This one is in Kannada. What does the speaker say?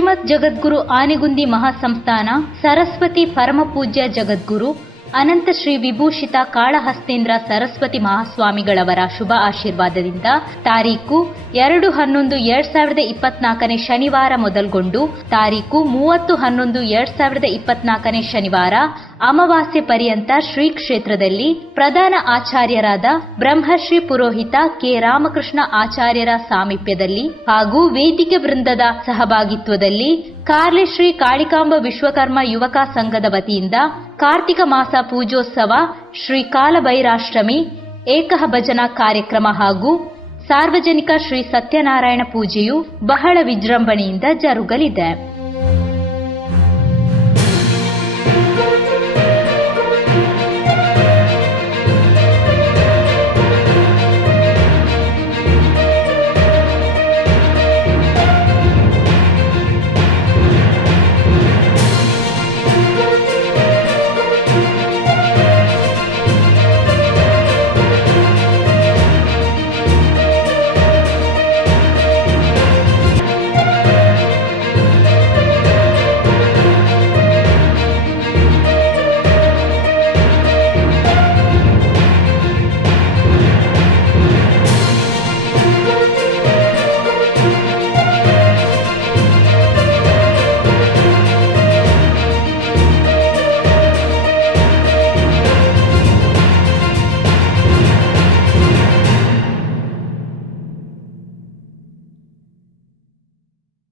ಶ್ರೀಮದ್ ಜಗದ್ಗುರು ಆನೆಗುಂದಿ ಮಹಾಸಂಸ್ಥಾನ ಸರಸ್ವತಿ ಪರಮಪೂಜ್ಯ ಜಗದ್ಗುರು ಅನಂತ ಶ್ರೀ ವಿಭೂಷಿತ ಕಾಳಹಸ್ತೇಂದ್ರ ಸರಸ್ವತಿ ಮಹಾಸ್ವಾಮಿಗಳವರ ಶುಭ ಆಶೀರ್ವಾದದಿಂದ ತಾರೀಕು 2/11/2024 ಶನಿವಾರ ಮೊದಲ್ಗೊಂಡು ತಾರೀಕು 30/11/2024 ಶನಿವಾರ ಅಮಾವಾಸ್ಯೆ ಪರ್ಯಂತ ಶ್ರೀ ಕ್ಷೇತ್ರದಲ್ಲಿ ಪ್ರಧಾನ ಆಚಾರ್ಯರಾದ ಬ್ರಹ್ಮಶ್ರೀ ಪುರೋಹಿತ ಕೆ ರಾಮಕೃಷ್ಣ ಆಚಾರ್ಯರ ಸಾಮೀಪ್ಯದಲ್ಲಿ ಹಾಗೂ ವೇದಿಕೆ ವೃಂದದ ಸಹಭಾಗಿತ್ವದಲ್ಲಿ ಕಾರ್ಲೆ ಶ್ರೀ ಕಾಳಿಕಾಂಬ ವಿಶ್ವಕರ್ಮ ಯುವಕ ಸಂಘದ ವತಿಯಿಂದ ಕಾರ್ತಿಕ ಮಾಸ ಪೂಜೋತ್ಸವ, ಶ್ರೀ ಕಾಲಭೈರಾಷ್ಟಮಿ, ಏಕಹ ಭಜನಾ ಕಾರ್ಯಕ್ರಮ ಹಾಗೂ ಸಾರ್ವಜನಿಕ ಶ್ರೀ ಸತ್ಯನಾರಾಯಣ ಪೂಜೆಯು ಬಹಳ ವಿಜೃಂಭಣೆಯಿಂದ ಜರುಗಲಿದೆ.